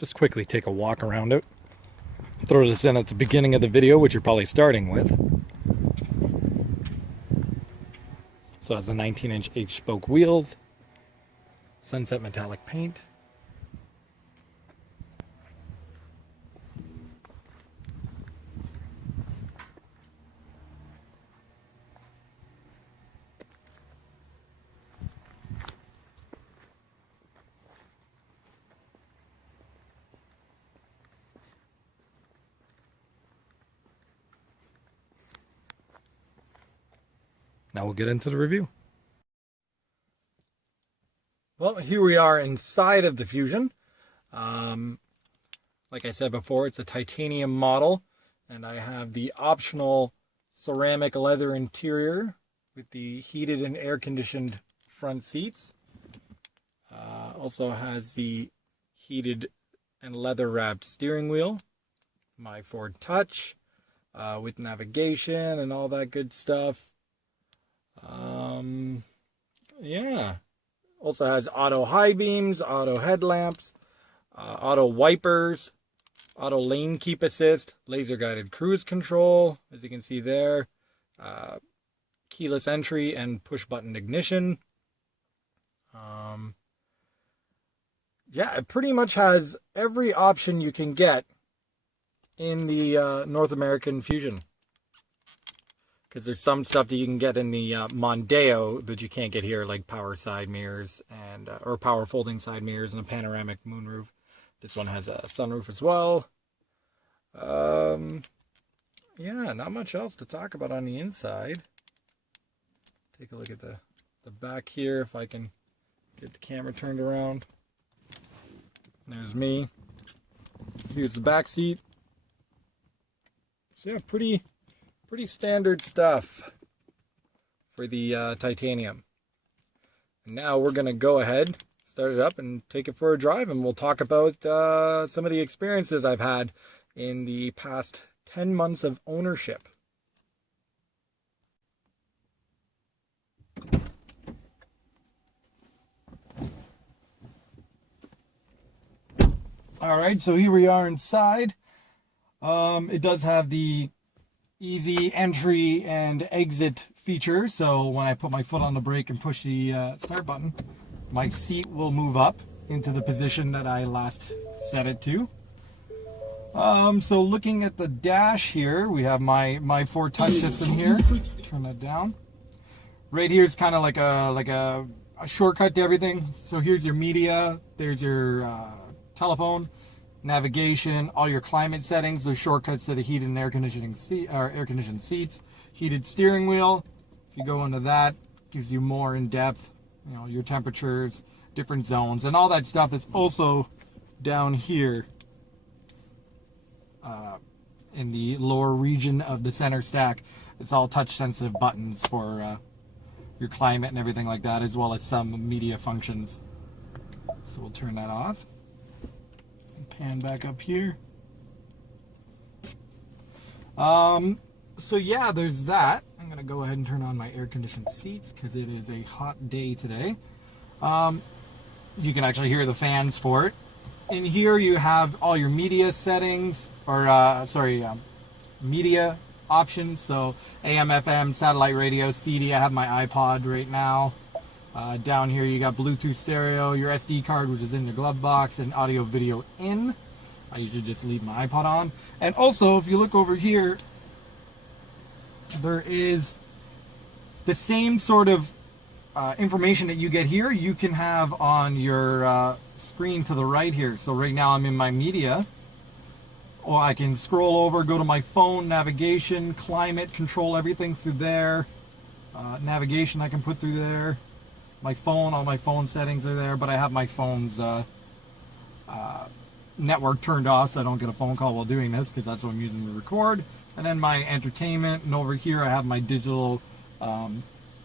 just quickly take a walk around it. Throw this in at the beginning of the video, which you're probably starting with. So it has the 19-inch H-spoke wheels, sunset metallic paint. Now we'll get into the review. Well, here we are inside of the Fusion. Like I said before, it's a titanium model, and I have the optional ceramic leather interior with the heated and air-conditioned front seats. Also has the heated and leather-wrapped steering wheel. My Ford Touch with navigation and all that good stuff. Yeah. Also has auto high beams, auto headlamps, auto wipers, auto lane keep assist, laser guided cruise control, as you can see there, keyless entry and push button ignition. Yeah, it pretty much has every option you can get in the North American Fusion. Because there's some stuff that you can get in the Mondeo that you can't get here, like power side mirrors and or power folding side mirrors and a panoramic moonroof. This one has a sunroof as well. Yeah, not much else to talk about on the inside. Take a look at the back here if I can get the camera turned around. There's me. Here's the back seat. So yeah, pretty standard stuff for the titanium. And now we're going to go ahead, start it up, and take it for a drive, and we'll talk about some of the experiences I've had in the past 10 months of ownership. Alright, so here we are inside. It does have the easy entry and exit feature, so when I put my foot on the brake and push the start button, my seat will move up into the position that I last set it to. So looking at the dash here, we have my Ford Touch system here. Turn that down. Right here is kind of like a shortcut to everything. So here's your media, there's your telephone, navigation, all your climate settings, those shortcuts to the heated and air conditioned seats, heated steering wheel. If you go into that, gives you more in depth, you know, your temperatures, different zones, and all that stuff is also down here in the lower region of the center stack. It's all touch sensitive buttons for your climate and everything like that, as well as some media functions. So we'll turn that off. Pan back up here. So yeah, there's that. I'm gonna go ahead and turn on my air-conditioned seats because it is a hot day today. You can actually hear the fans for it. In here you have all your media settings, or media options. So AM, FM, satellite radio, CD. I have my iPod right now. Down here you got Bluetooth stereo, your SD card, which is in your glove box, and audio video in. I usually just leave my iPod on. And also, if you look over here, there is the same sort of information that you get here, you can have on your screen to the right here. So right now I'm in my media. Or I can scroll over, go to my phone, navigation, climate, control everything through there. Navigation I can put through there. My phone, all my phone settings are there, but I have my phone's network turned off so I don't get a phone call while doing this, because that's what I'm using to record. And then my entertainment, and over here I have my digital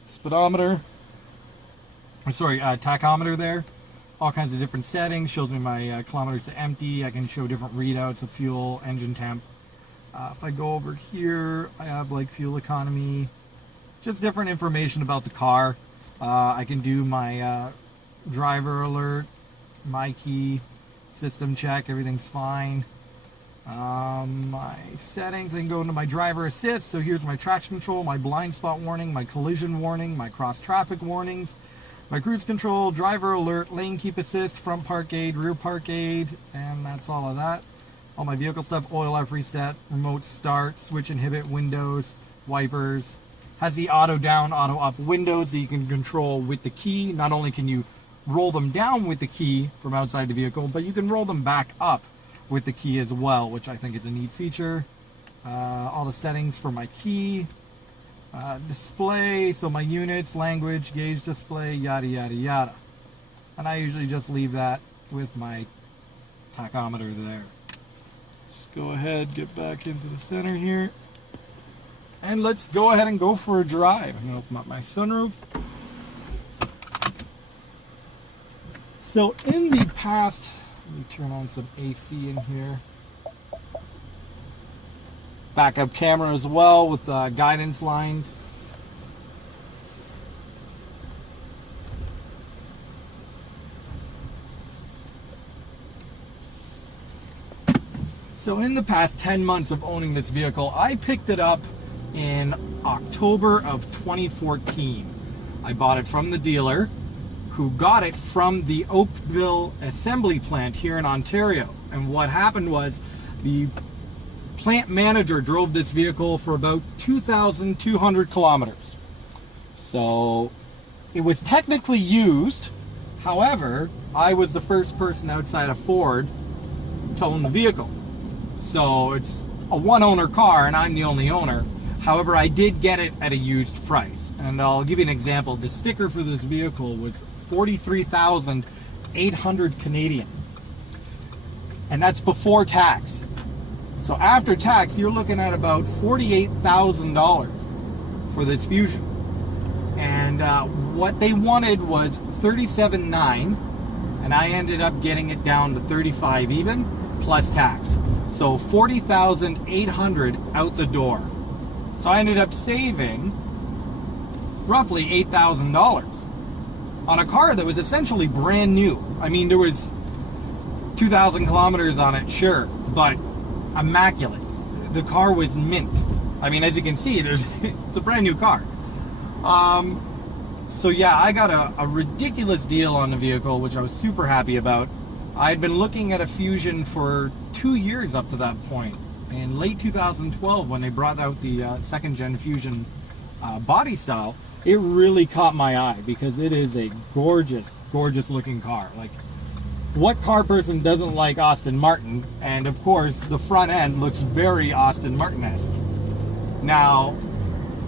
speedometer, tachometer there. All kinds of different settings, shows me my kilometers to empty. I can show different readouts of fuel, engine temp. If I go over here, I have like fuel economy, just different information about the car. I can do my driver alert, my key, System check, everything's fine. My settings, I can go into my driver assist. So here's my traction control, my blind spot warning, my collision warning, my cross traffic warnings, my cruise control, driver alert, lane keep assist, front park aid, rear park aid, and that's all of that. All my vehicle stuff, oil off reset, remote start, switch inhibit, windows, wipers. Has the auto down, auto up windows that you can control with the key. Not only can you roll them down with the key from outside the vehicle, but you can roll them back up with the key as well, which I think is a neat feature. All the settings for my key, display, so my units, language, gauge display, yada yada yada. And I usually just leave that with my tachometer there. Just go ahead, get back into the center here, and let's go ahead and go for a drive. I'm gonna open up my sunroof. So in the past, let me turn on some AC in here. Backup camera as well with guidance lines. So in the past 10 months of owning this vehicle, I picked it up in October of 2014. I bought it from the dealer, who got it from the Oakville assembly plant here in Ontario. And what happened was the plant manager drove this vehicle for about 2,200 kilometers. So it was technically used. However, I was the first person outside of Ford to own the vehicle. So it's a one-owner car and I'm the only owner. However, I did get it at a used price. And I'll give you an example. The sticker for this vehicle was 43,800 Canadian. And that's before tax. So after tax, you're looking at about $48,000 for this Fusion. And what they wanted was $37,900, and I ended up getting it down to $35,000 even, plus tax. So $40,800 out the door. So I ended up saving roughly $8,000 on a car that was essentially brand new. I mean, there was 2,000 kilometers on it, sure, but immaculate. The car was mint. I mean, as you can see, it's a brand new car. So yeah, I got a ridiculous deal on the vehicle, which I was super happy about. I'd been looking at a Fusion for 2 years up to that point. In late 2012, when they brought out the second gen Fusion body style, it really caught my eye because it is a gorgeous, gorgeous looking car. Like, what car person doesn't like Aston Martin? And of course, the front end looks very Aston Martin-esque. Now,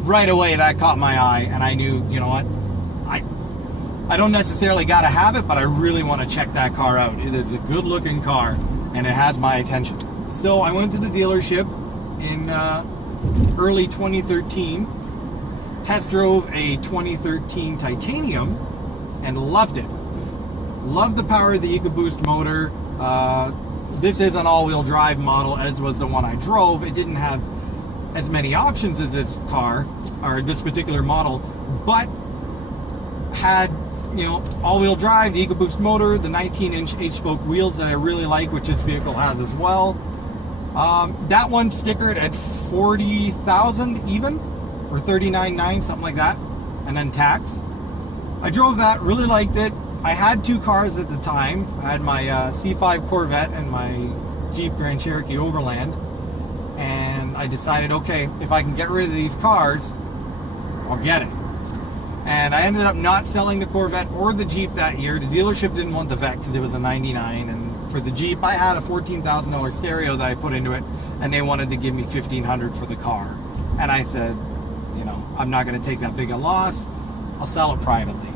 right away that caught my eye, and I knew, you know what, I don't necessarily gotta have it, but I really want to check that car out. It is a good looking car, and it has my attention. So I went to the dealership in early 2013, test drove a 2013 Titanium, and loved it. Loved the power of the EcoBoost motor. This is an all-wheel drive model, as was the one I drove. It didn't have as many options as this car, or this particular model, but had, you know, all-wheel drive, the EcoBoost motor, the 19-inch H-spoke wheels that I really like, which this vehicle has as well. That one stickered at 40,000 even, or 39,900, something like that, and then tax. I drove that, really liked it. I had two cars at the time. I had my C5 Corvette and my Jeep Grand Cherokee Overland, and I decided, okay, if I can get rid of these cars, I'll get it. And I ended up not selling the Corvette or the Jeep that year. The dealership didn't want the Vet because it was a 99, and for the Jeep, I had a $14,000 stereo that I put into it, and they wanted to give me $1,500 for the car. And I said, you know, I'm not going to take that big a loss. I'll sell it privately.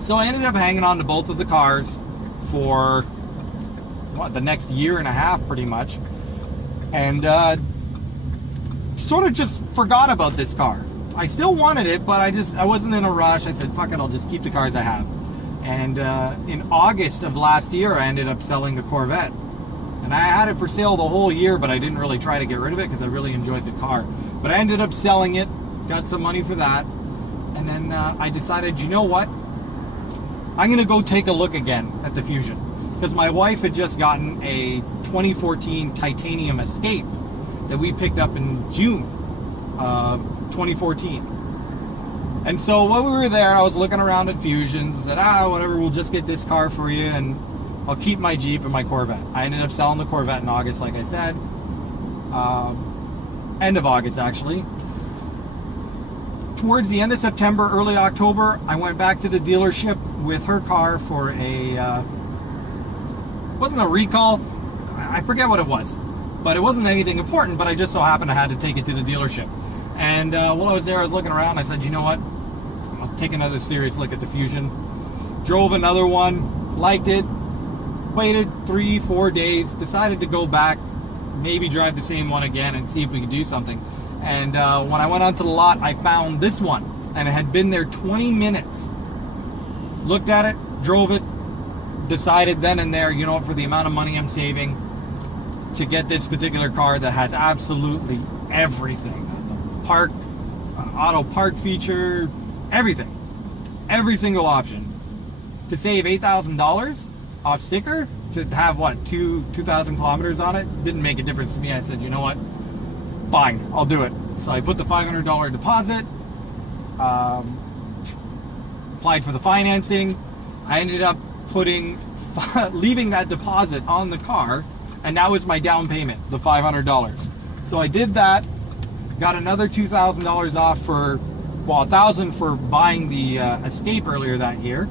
So I ended up hanging on to both of the cars for, what, the next year and a half, pretty much. And sort of just forgot about this car. I still wanted it, but I wasn't in a rush. I said, fuck it, I'll just keep the cars I have. And in August of last year, I ended up selling the Corvette. And I had it for sale the whole year, but I didn't really try to get rid of it because I really enjoyed the car. But I ended up selling it, got some money for that. And then I decided, you know what? I'm going to go take a look again at the Fusion. because my wife had just gotten a 2014 Titanium Escape that we picked up in June of 2014. And so while we were there, I was looking around at Fusions and said, whatever, we'll just get this car for you and I'll keep my Jeep and my Corvette. I ended up selling the Corvette in August, like I said. End of August, actually. Towards the end of September, early October, I went back to the dealership with her car for a, wasn't a recall, I forget what it was, but it wasn't anything important, but I just so happened I had to take it to the dealership. And while I was there, I was looking around, I said, you know what, I'll take another serious look at the Fusion. Drove another one, liked it, waited 3-4 days, decided to go back, maybe drive the same one again and see if we could do something. And when I went onto the lot, I found this one, and it had been there 20 minutes. Looked at it, drove it, decided then and there, you know, for the amount of money I'm saving, to get this particular car that has absolutely everything. The park, auto park feature, everything. Every single option. To save $8,000 off sticker, to have what, 2,000 kilometers on it, didn't make a difference to me. I said, you know what? Fine, I'll do it. So I put the $500 deposit, applied for the financing. I ended up leaving that deposit on the car, and that was my down payment, the $500. So I did that, got another $2,000 off for, well, $1,000 for buying the Escape earlier that year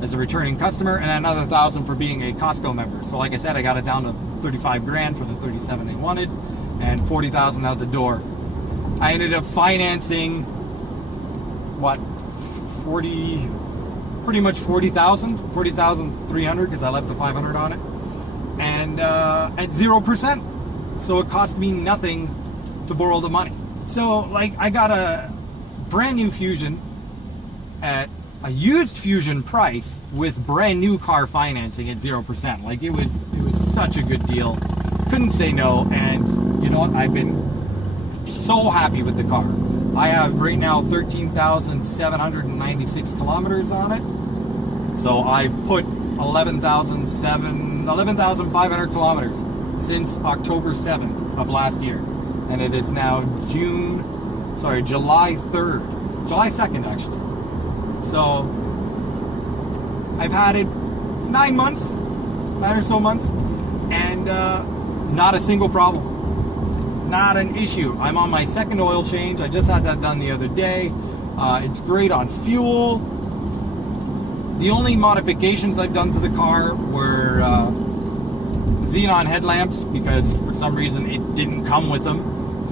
as a returning customer, and another $1,000 for being a Costco member. So like I said, I got it down to 35 grand for the 37 they wanted, and 40,000 out the door. I ended up financing, what, 40, pretty much 40,300, because I left the 500 on it, and at 0%. So it cost me nothing to borrow the money. So like, I got a brand new Fusion at a used Fusion price with brand new car financing at 0%. Like, it was such a good deal. Couldn't say no. And you know what? I've been so happy with the car. I have right now 13,796 kilometers on it. So I've put 11,500 kilometers since October 7th of last year. And it is now July 3rd. July 2nd, actually. So I've had it 9 or so months, and not a single problem. Not an issue. I'm on my second oil change. I just had that done the other day. It's great on fuel. The only modifications I've done to the car were xenon headlamps, because for some reason it didn't come with them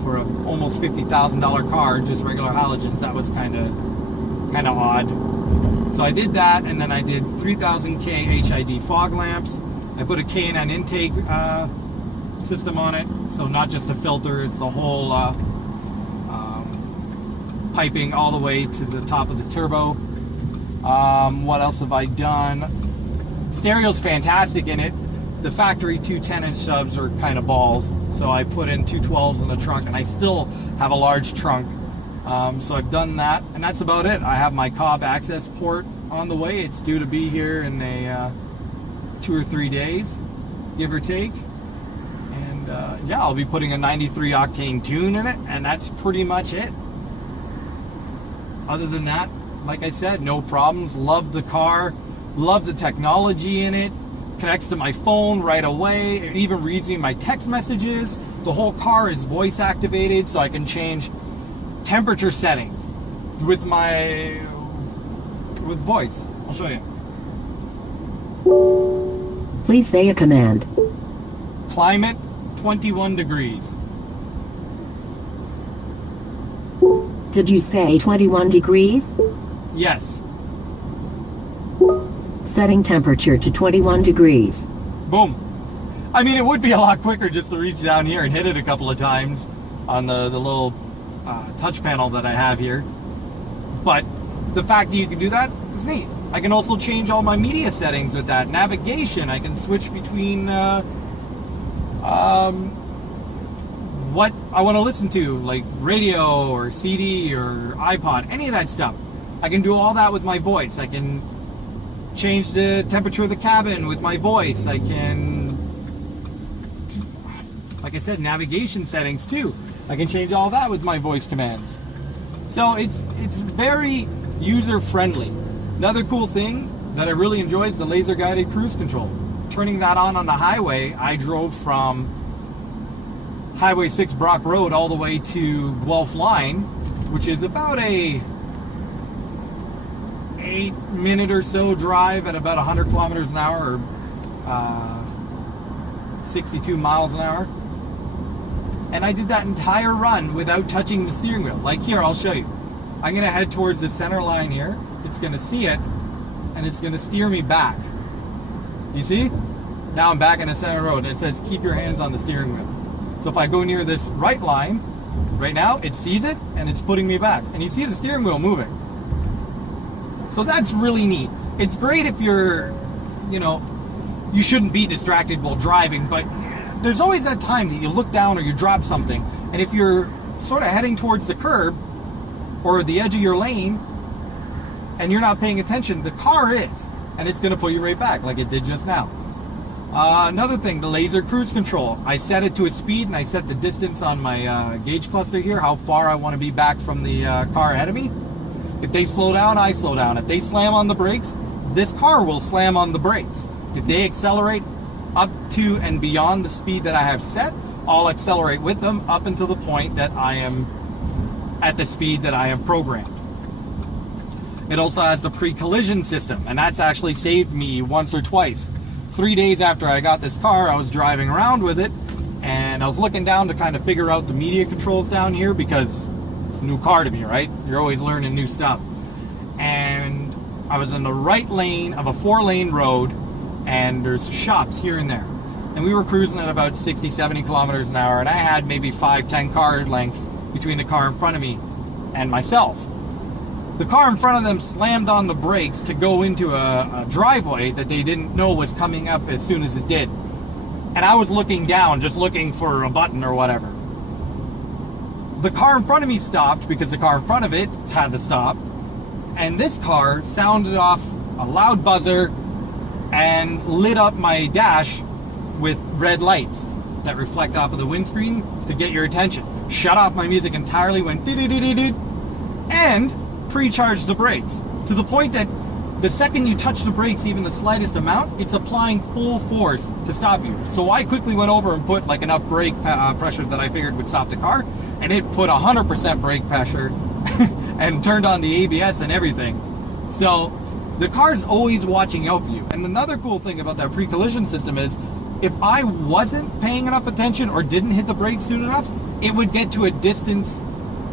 for an almost $50,000 car, just regular halogens. That was kind of odd. So I did that, and then I did 3000K HID fog lamps. I put a K&N intake system on it, so not just a filter, it's the whole piping all the way to the top of the turbo. What else have I done? Stereo's fantastic in it. The factory 2 10-inch subs are kind of balls, so I put in 2 12s in the trunk, and I still have a large trunk. So I've done that, and that's about it. I have my Cobb access port on the way. It's due to be here in a 2 or 3 days, give or take. And yeah, I'll be putting a 93 octane tune in it, and that's pretty much it. Other than that, like I said, no problems. Love the car, love the technology in it. Connects to my phone right away. It even reads me my text messages. The whole car is voice activated, so I can change temperature settings with voice. I'll show you. Please say a command. Climate 21 degrees. Did you say 21 degrees? Yes. Setting temperature to 21 degrees. Boom. I mean, it would be a lot quicker just to reach down here and hit it a couple of times on the little touch panel that I have here. But the fact that you can do that is neat. I can also change all my media settings with that. Navigation, I can switch between what I want to listen to, like radio or CD or iPod, any of that stuff. I can do all that with my voice. I can change the temperature of the cabin with my voice. I can, like I said, navigation settings too. I can change all that with my voice commands. So it's very user friendly. Another cool thing that I really enjoy is the laser guided cruise control. Turning that on the highway, I drove from Highway 6 Brock Road all the way to Guelph Line, which is about a 8-minute or so drive at about 100 kilometers an hour, or 62 miles an hour. And I did that entire run without touching the steering wheel. Like here, I'll show you. I'm gonna head towards the center line here. It's gonna see it, and it's gonna steer me back. You see? Now I'm back in the center road, and it says keep your hands on the steering wheel. So if I go near this right line, right now, it sees it, and it's putting me back. And you see the steering wheel moving. So that's really neat. It's great if you're, you know, you shouldn't be distracted while driving, but there's always that time that you look down or you drop something, and if you're sort of heading towards the curb or the edge of your lane and you're not paying attention, the car is, and it's going to put you right back like it did just now. Another thing, the laser cruise control. I set it to a speed, and I set the distance on my gauge cluster here, how far I want to be back from the car ahead of me. If they slow down, I slow down. If they slam on the brakes, this car will slam on the brakes. If they accelerate up to and beyond the speed that I have set, I'll accelerate with them up until the point that I am at the speed that I have programmed. It also has the pre-collision system, and that's actually saved me once or twice. 3 days after I got this car, I was driving around with it, and I was looking down to kind of figure out the media controls down here, because it's a new car to me, right? You're always learning new stuff. And I was in the right lane of a 4-lane road, and there's shops here and there. And we were cruising at about 60, 70 kilometers an hour, and I had maybe 5-10 car lengths between the car in front of me and myself. The car in front of them slammed on the brakes to go into a driveway that they didn't know was coming up as soon as it did. And I was looking down, just looking for a button or whatever. The car in front of me stopped because the car in front of it had to stop. And this car sounded off a loud buzzer and lit up my dash with red lights that reflect off of the windscreen to get your attention. Shut off my music entirely, went doo-doo-doo-doo-doo, and pre-charged the brakes to the point that the second you touch the brakes even the slightest amount, it's applying full force to stop you. So I quickly went over and put like enough brake pressure that I figured would stop the car, and it put 100% brake pressure and turned on the ABS and everything. So the car's always watching out for you. And another cool thing about that pre-collision system is if I wasn't paying enough attention or didn't hit the brakes soon enough, it would get to a distance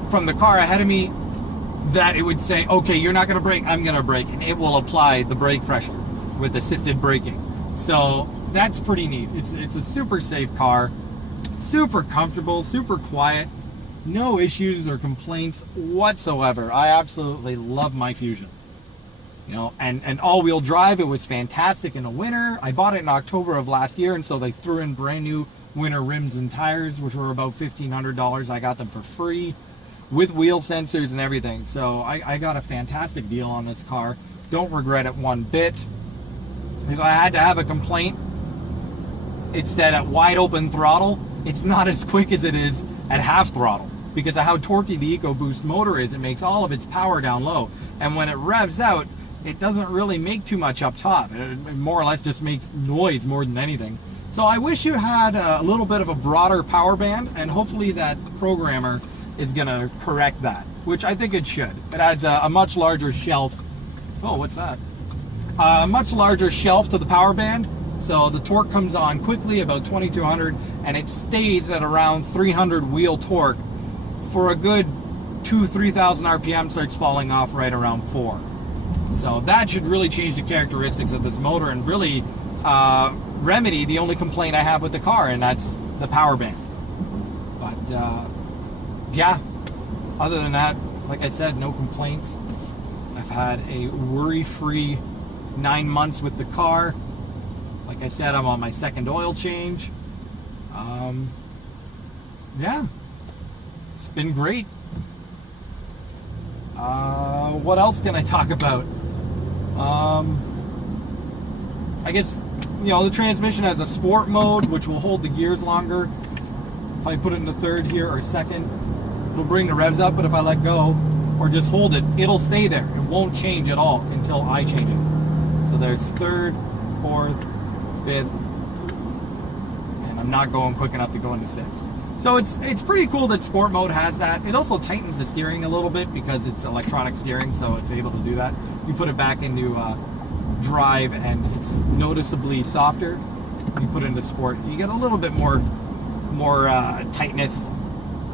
from the car ahead of me that it would say, okay, you're not going to brake, I'm going to brake, and it will apply the brake pressure with assisted braking. So that's pretty neat. It's a super safe car, super comfortable, super quiet, no issues or complaints whatsoever. I absolutely love my Fusion. You know, and all-wheel drive, it was fantastic in the winter. I bought it in October of last year, and so they threw in brand new winter rims and tires, which were about $1,500. I got them for free, with wheel sensors and everything. So I got a fantastic deal on this car. Don't regret it one bit. If I had to have a complaint, it's that at wide open throttle, it's not as quick as it is at half throttle. Because of how torquey the EcoBoost motor is, it makes all of its power down low. And when it revs out, it doesn't really make too much up top. It more or less just makes noise more than anything. So I wish you had a little bit of a broader power band, and hopefully that programmer is going to correct that, which I think it should. It adds a much larger shelf. Oh, what's that? A much larger shelf to the power band, so the torque comes on quickly, about 2200, and it stays at around 300 wheel torque for a good 2,000-3,000 RPM, starts falling off right around 4. So that should really change the characteristics of this motor and really remedy the only complaint I have with the car, and that's the power band. But yeah, other than that, like I said, no complaints. I've had a worry-free 9 months with the car. Like I said, I'm on my second oil change. Yeah, it's been great. What else can I talk about? I guess, you know, the transmission has a sport mode, which will hold the gears longer. If I put it into third here or second, it'll bring the revs up, but if I let go or just hold it, it'll stay there. It won't change at all until I change it. So there's third, fourth, fifth, and I'm not going quick enough to go into sixth. So it's pretty cool that sport mode has that. It also tightens the steering a little bit because it's electronic steering, so it's able to do that. You put it back into drive and it's noticeably softer. You put it into sport, you get a little bit more tightness.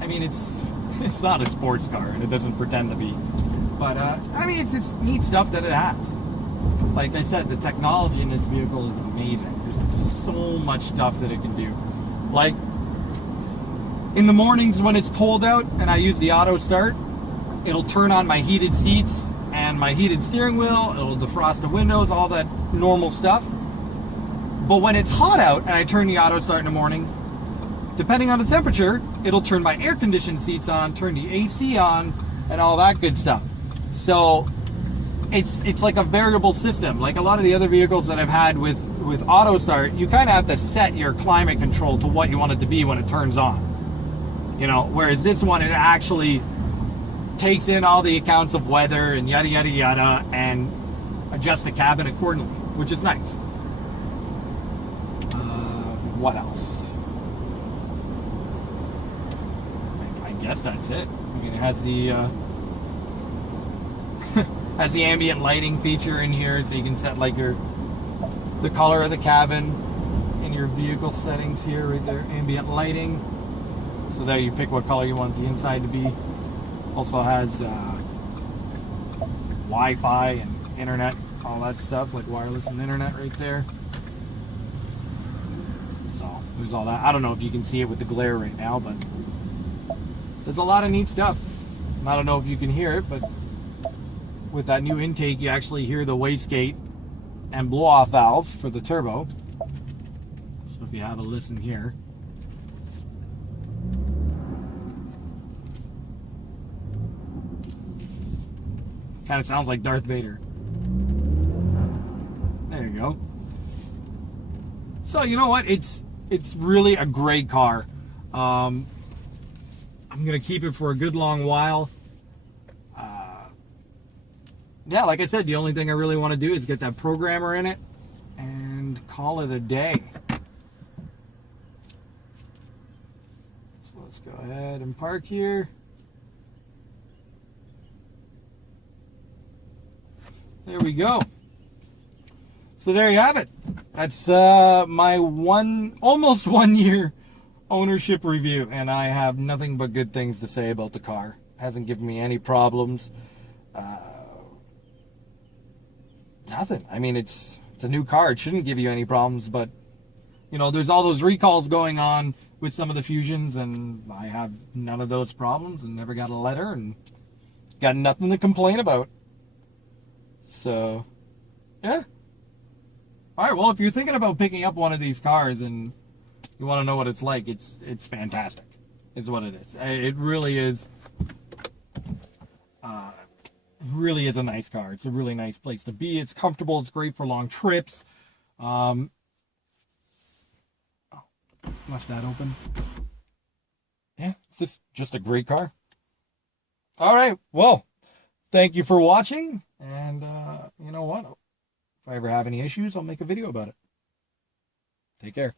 I mean, it's not a sports car and it doesn't pretend to be, but I mean, it's just neat stuff that it has. Like I said, the technology in this vehicle is amazing. There's so much stuff that it can do. Like in the mornings when it's cold out and I use the auto start, it'll turn on my heated seats and my heated steering wheel. It'll defrost the windows, all that normal stuff. But when it's hot out and I turn the auto start in the morning, depending on the temperature, it'll turn my air conditioned seats on, turn the AC on, and all that good stuff. So it's like a variable system. Like a lot of the other vehicles that I've had with auto start, you kind of have to set your climate control to what you want it to be when it turns on. You know, whereas this one, it actually takes in all the accounts of weather and yada yada yada and adjusts the cabin accordingly, which is nice. What else? I guess that's it. I mean, it has the has the ambient lighting feature in here, so you can set like the color of the cabin in your vehicle settings here, right there, ambient lighting. So there you pick what color you want the inside to be. Also has Wi-Fi and internet, all that stuff, like wireless and internet right there. So there's all that. I don't know if you can see it with the glare right now, but there's a lot of neat stuff. I don't know if you can hear it, but with that new intake, you actually hear the wastegate and blow-off valve for the turbo. So if you have a listen here. Kind of sounds like Darth Vader. There you go. So you know what? It's really a great car. I'm gonna keep it for a good long while. Yeah, like I said, the only thing I really want to do is get that programmer in it and call it a day. So let's go ahead and park here. There we go. So there you have it. That's my almost 1 year ownership review, and I have nothing but good things to say about the car. It hasn't given me any problems. Nothing. I mean, it's a new car. It shouldn't give you any problems, but you know, there's all those recalls going on with some of the Fusions, and I have none of those problems and never got a letter and got nothing to complain about. So, yeah. All right, well, if you're thinking about picking up one of these cars and you want to know what it's like, it's fantastic. Is what it is. It really is. Really is a nice car. It's a really nice place to be. It's comfortable. It's great for long trips. Oh, left that open. Yeah, it's just a great car. All right, well, thank you for watching. And you know what? If I ever have any issues, I'll make a video about it. Take care.